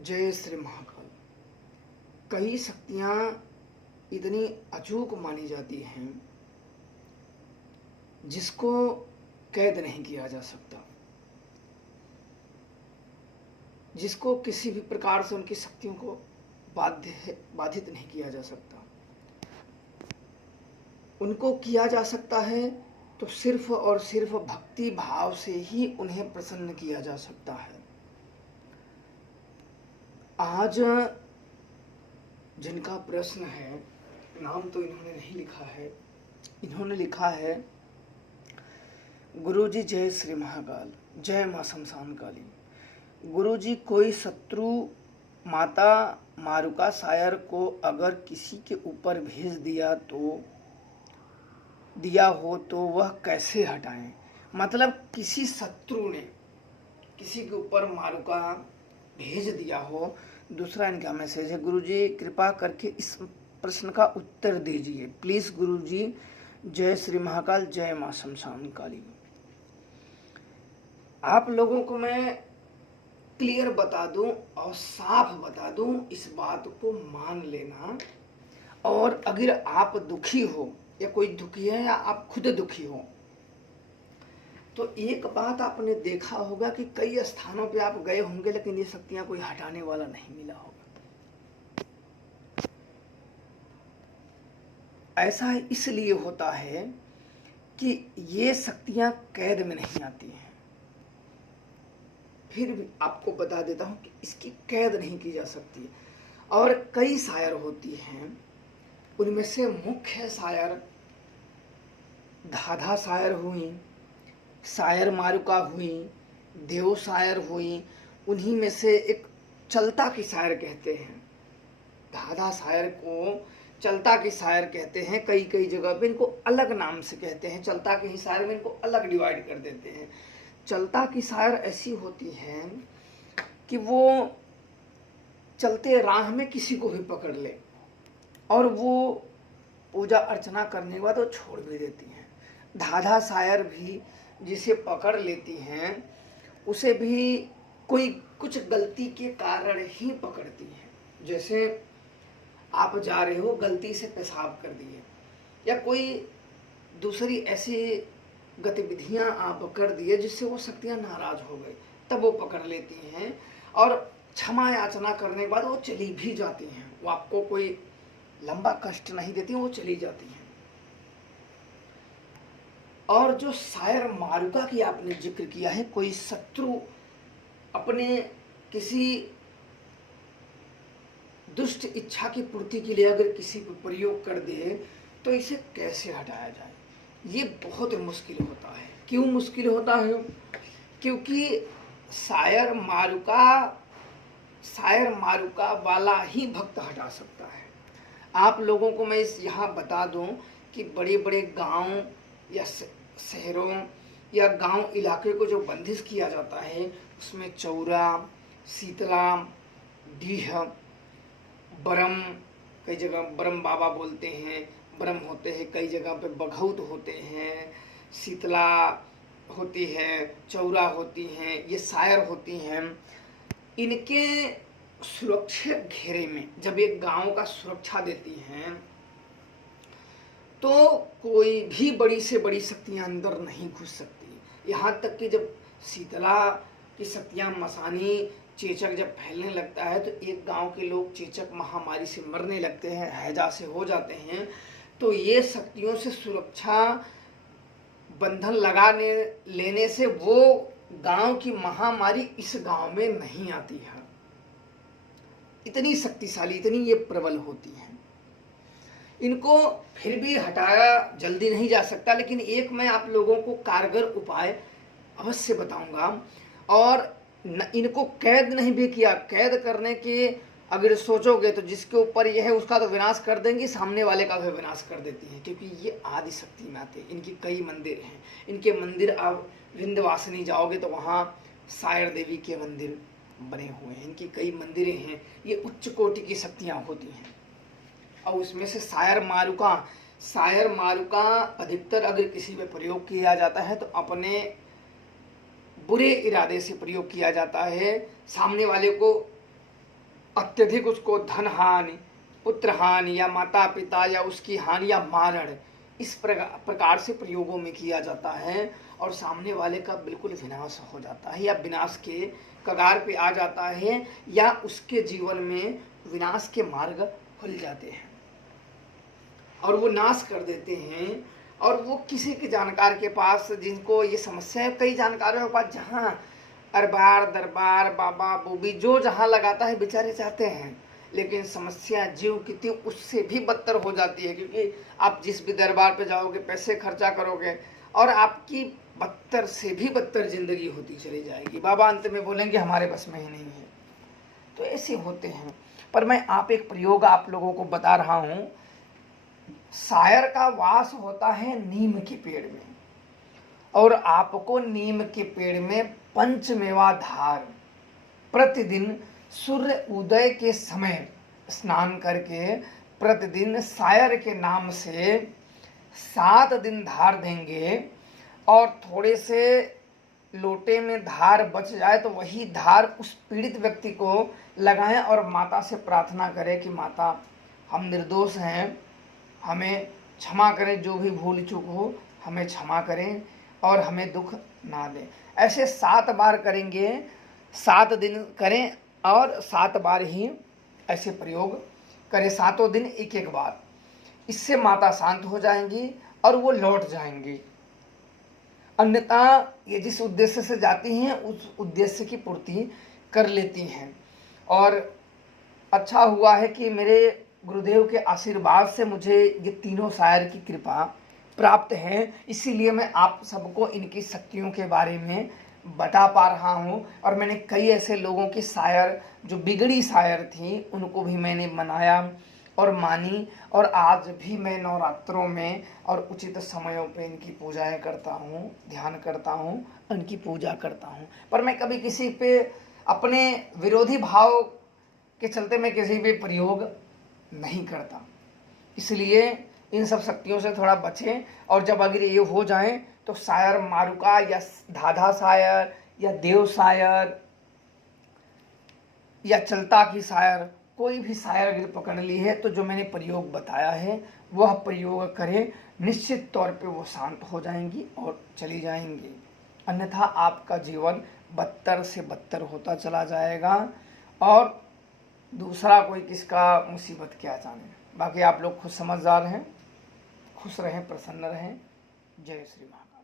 जय श्री महाकाल। कई शक्तियां इतनी अचूक मानी जाती हैं जिसको कैद नहीं किया जा सकता, जिसको किसी भी प्रकार से उनकी शक्तियों को बाधित नहीं किया जा सकता। उनको किया जा सकता है तो सिर्फ और सिर्फ भक्ति भाव से ही उन्हें प्रसन्न किया जा सकता है। आज जिनका प्रश्न है, नाम तो इन्होंने नहीं लिखा है, इन्होंने लिखा है गुरुजी जय श्री महाकाल, जय मां शमशान काली। गुरुजी, कोई शत्रु माता मारुका सायर को अगर किसी के ऊपर भेज दिया हो तो वह कैसे हटाएं? मतलब किसी शत्रु ने किसी के ऊपर मारुका भेज दिया हो। दूसरा इनका मैसेज है, गुरुजी कृपा करके इस प्रश्न का उत्तर दीजिए प्लीज। गुरुजी जय श्री महाकाल, जय मां शमशान काली। आप लोगों को मैं क्लियर बता दूं और साफ बता दूं, इस बात को मान लेना। और अगर आप दुखी हो या कोई दुखी है या आप खुद दुखी हो तो एक बात आपने देखा होगा कि कई स्थानों पे आप गए होंगे लेकिन ये शक्तियां कोई हटाने वाला नहीं मिला होगा। ऐसा इसलिए होता है कि ये शक्तियां कैद में नहीं आती हैं। फिर भी आपको बता देता हूं कि इसकी कैद नहीं की जा सकती। और कई शायर होती हैं, उनमें से मुख्य शायर धाधा शायर हुई, शायर मारुका हुई, देव शायर हुई। उन्हीं में से एक चलता की शायर कहते हैं। धाधा शायर को चलता की शायर कहते हैं। कई कई जगह पे इनको अलग नाम से कहते हैं। चलता के ही शायर में इनको अलग डिवाइड कर देते हैं। चलता की शायर ऐसी होती हैं कि वो चलते राह में किसी को भी पकड़ ले और वो पूजा अर्चना करने के बाद वो छोड़ भी देती हैं। धाधा शायर भी जिसे पकड़ लेती हैं उसे भी कोई कुछ गलती के कारण ही पकड़ती हैं। जैसे आप जा रहे हो, गलती से पेशाब कर दिए या कोई दूसरी ऐसी गतिविधियां आप कर दिए जिससे वो शक्तियां नाराज हो गई, तब वो पकड़ लेती हैं और क्षमा याचना करने के बाद वो चली भी जाती हैं। वो आपको कोई लंबा कष्ट नहीं देती, वो चली जाती हैं। और जो शायर मारुका की आपने जिक्र किया है, कोई शत्रु अपने किसी दुष्ट इच्छा की पूर्ति के लिए अगर किसी को प्रयोग कर दे तो इसे कैसे हटाया जाए? ये बहुत मुश्किल होता है। क्यों मुश्किल होता है? क्योंकि शायर मारुका वाला ही भक्त हटा सकता है। आप लोगों को मैं यहाँ बता दूं कि बड़े बड़े गांव या शहरों या गांव इलाके को जो बंदिश किया जाता है उसमें चौरा, शीतला, डीह, बरम, कई जगह बरम बाबा बोलते हैं, बरम होते हैं, कई जगह पे बघौत होते हैं, शीतला होती है, चौरा होती हैं, ये शायर होती हैं। इनके सुरक्षित घेरे में जब एक गांव का सुरक्षा देती हैं तो कोई भी बड़ी से बड़ी शक्तियां अंदर नहीं घुस सकती। यहाँ तक कि जब शीतला की शक्तियां, मसानी, चेचक जब फैलने लगता है तो एक गांव के लोग चेचक महामारी से मरने लगते हैं, हैजा से हो जाते हैं। तो ये शक्तियों से सुरक्षा बंधन लगाने लेने से वो गांव की महामारी इस गांव में नहीं आती है। इतनी शक्तिशाली, इतनी ये प्रबल होती है। इनको फिर भी हटाया जल्दी नहीं जा सकता, लेकिन एक मैं आप लोगों को कारगर उपाय अवश्य बताऊंगा। और इनको कैद नहीं भी किया, कैद करने के अगर सोचोगे तो जिसके ऊपर यह है उसका तो विनाश कर देंगी, सामने वाले का भी विनाश कर देती हैं। क्योंकि ये आदि शक्ति में आते हैं। इनकी कई मंदिर हैं। इनके मंदिर आप विंध्यवासिनी जाओगे तो वहाँ शायर देवी के मंदिर बने हुए हैं। इनकी कई मंदिरें हैं। ये उच्च कोटि की शक्तियाँ होती हैं। और उसमें से शायर मारुका अधिकतर अगर किसी में प्रयोग किया जाता है तो अपने बुरे इरादे से प्रयोग किया जाता है। सामने वाले को अत्यधिक उसको धन हानि, पुत्र हानि या माता पिता या उसकी हानि या मारण, इस प्रकार से प्रयोगों में किया जाता है और सामने वाले का बिल्कुल विनाश हो जाता है या विनाश के कगार पे आ जाता है या उसके जीवन में विनाश के मार्ग खुल जाते हैं और वो नाश कर देते हैं। और वो किसी के जानकार के पास, जिनको ये समस्या है, कई जानकारों के पास, जहाँ अरबार दरबार बाबा बूबी जो जहाँ लगाता है बेचारे चाहते हैं, लेकिन समस्या जीव की त्यों उससे भी बदतर हो जाती है, क्योंकि आप जिस भी दरबार पे जाओगे पैसे खर्चा करोगे और आपकी बदतर से भी बदतर जिंदगी होती चली जाएगी। बाबा अंत में बोलेंगे हमारे बस में ही नहीं है। तो ऐसे होते हैं। पर मैं एक प्रयोग आप लोगों को बता रहा हूं। शायर का वास होता है नीम के पेड़ में और आपको नीम के पेड़ में पंचमेवा धार प्रतिदिन सूर्य उदय के समय स्नान करके प्रतिदिन शायर के नाम से 7 दिन धार देंगे और थोड़े से लोटे में धार बच जाए तो वही धार उस पीड़ित व्यक्ति को लगाएं और माता से प्रार्थना करें कि माता हम निर्दोष हैं, हमें क्षमा करें, जो भी भूल चूक हो हमें क्षमा करें और हमें दुख ना दें। ऐसे 7 बार करेंगे, 7 दिन करें और 7 बार ही ऐसे प्रयोग करें, 7 दिन एक एक बार। इससे माता शांत हो जाएंगी और वो लौट जाएंगी। अन्यथा ये जिस उद्देश्य से जाती हैं उस उद्देश्य की पूर्ति कर लेती हैं। और अच्छा हुआ है कि मेरे गुरुदेव के आशीर्वाद से मुझे ये तीनों शायर की कृपा प्राप्त है, इसीलिए मैं आप सबको इनकी शक्तियों के बारे में बता पा रहा हूँ। और मैंने कई ऐसे लोगों की शायर जो बिगड़ी शायर थी उनको भी मैंने मनाया और मानी, और आज भी मैं नवरात्रों में और उचित समयों पे इनकी पूजाएं करता हूँ, ध्यान करता हूँ, उनकी पूजा करता हूँ। पर मैं कभी किसी पे अपने विरोधी भाव के चलते मैं किसी पे प्रयोग नहीं करता, इसलिए इन सब शक्तियों से थोड़ा बचें। और जब अगर ये हो जाएं तो शायर मारुका या धाधा शायर या देव शायर या चलता की शायर, कोई भी शायर अगर पकड़ ली है तो जो मैंने प्रयोग बताया है वह प्रयोग करें, निश्चित तौर पे वो शांत हो जाएंगी और चली जाएंगी। अन्यथा आपका जीवन बदतर से बदतर होता चला जाएगा और दूसरा कोई किसका मुसीबत क्या जाने। बाकी आप लोग खुद समझदार हैं, खुश रहें, प्रसन्न रहें। जय श्री महाकाल।